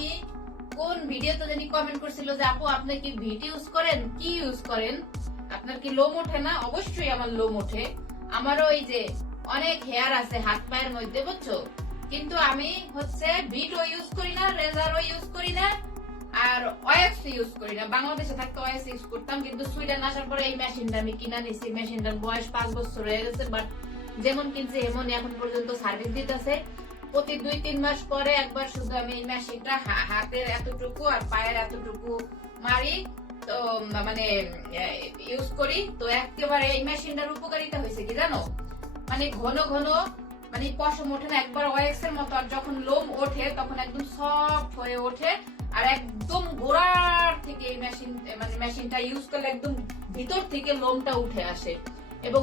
জানি কোন ভিডিওতে জানি কমেন্ট করছিল যে আপু আপনি কি ভিট ইউজ করেন, কি ইউজ করেন, আপনার কি লোম ওঠে না? অবশ্যই আমার লোম ওঠে। আমারও এই যে অনেক হেয়ার আছে হাত পায়ের মধ্যে, বুঝছো? কিন্তু আমি হচ্ছে ভিটও ইউজ করি না, রেজারও ইউজ করি না, আর ওএক্স ইউজ করি না। বাংলাদেশে থাকতে ওএক্স ইউজ করতাম, কিন্তু সুইডেন আসার পরে এই মেশিনটা আমি কিনা নিছি। মেশিনটার বয়স 5 বছর হয়ে গেছে, বাট যেমন কিনছে এমনই এখন পর্যন্ত সার্ভিস দিতেছে। প্রতি 2-3 মাস পরে একবার শুধু আমি এই মেশিনটা হাতের এতটুকু আর পায়ের এতটুকু মারি, তো মানে ইউজ করি। তো একেবারে এই মেশিনটার উপকারিতা হয়েছে কি জানো, মানে ঘন ঘন মানে পশম ওঠে না একবার ওএক্স এর মতো, আর যখন লোম ওঠে তখন একদম সফট হয়ে ওঠে। আর একদম গোড়ার থেকে এই মেশিনটা ইউজ করলে একদম ভিতর থেকে লোমটা উঠে আসে। এবং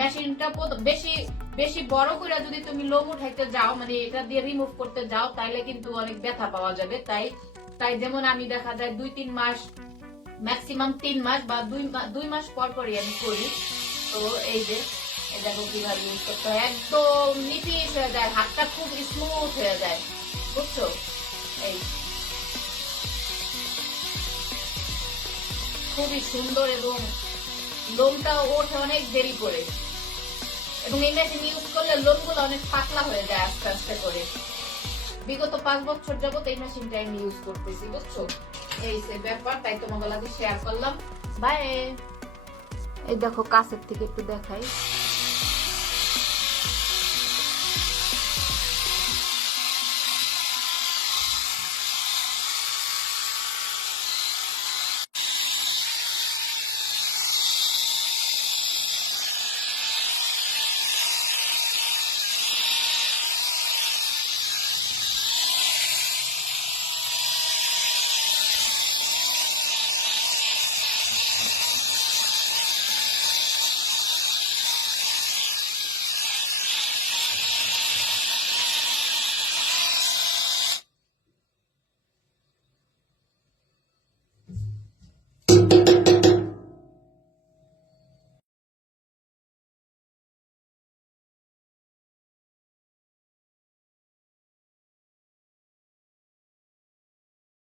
মেশিনটা বেশি বেশি বড় করে যদি তুমি লোম উঠাইতে যাও, মানে এটা দিয়ে রিমুভ করতে যাও, তাইলে কিন্তু অনেক ব্যথা পাওয়া যাবে। তাই যেমন আমি দেখা যায় 2-3 মাস, ম্যাক্সিমাম 3 মাস বা 2 মাস পর পরই আমি করি। তো এই যে দেখো কিভাবে ইউজ করতে হয়, একদম নিপিস হয়ে যায়, হাতটা খুব স্মুথ হয়ে যায়, বুঝছো? এই খুবই সুন্দর এবং লোমটা ওঠে অনেক দেরি করে। এবং এই মেশিন ইউজ করলে লোমগুলো অনেক পাতলা হয়ে যায় আস্তে আস্তে করে। বিগত 5 বছর যাবত এই মেশিনটা আমি ইউজ করতেছি, বুঝছো? এই সে ব্যাপার, তাই তোমাদের সাথে শেয়ার করলাম। বাই। এই দেখো কাছের থেকে একটু দেখাই।